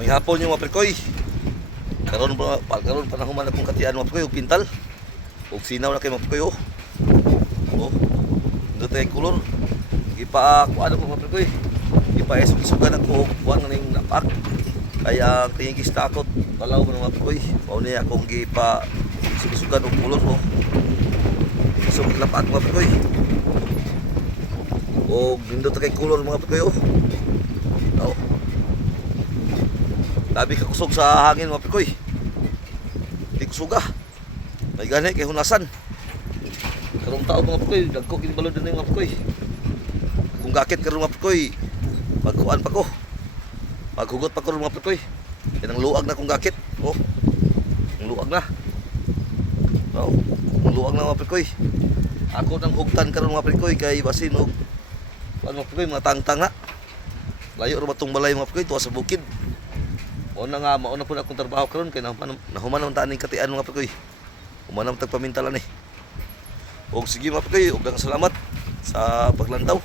May hapon yung mga prekoy. Karon panahuman akong katian mga prekoy og pintal. Og sinaw na kay mga prekoy oh. Oh. Dutay kulor. Gipa kuan ako mga prekoy. Gipa sugan ako og kuan ning napak. Kaya ang tingis takot balaw mo mga prekoy. Mao ni akong gipa sugan og kulor oh. So lapat mga prekoy. Og nindot kay kulor mga prekoy oh. Oh. Labi ka kusog sa hangin mga prekoy. Di kusuga. May gani kay hunasan. Karong tao mga prekoy, dagko kini balod din mga prekoy. Kung gakit karon mga prekoy, magkuan pa ko. Maghugot pa ko mga prekoy. Yan ang luag na kung gakit. Oh. Ang luag na. Oh. Ang luag na mga prekoy. Ako nang hugtan karon mga prekoy kay basin og ano mga prekoy mga tangtang na. Layo ra batong balay mga prekoy tuwa sa bukid. Mauna po na akong trabaho karon kay nahuman naman taan ning katian mga prekoy. Human naman tagpamintalan eh. Og sige mga prekoy, og salamat sa paglantaw.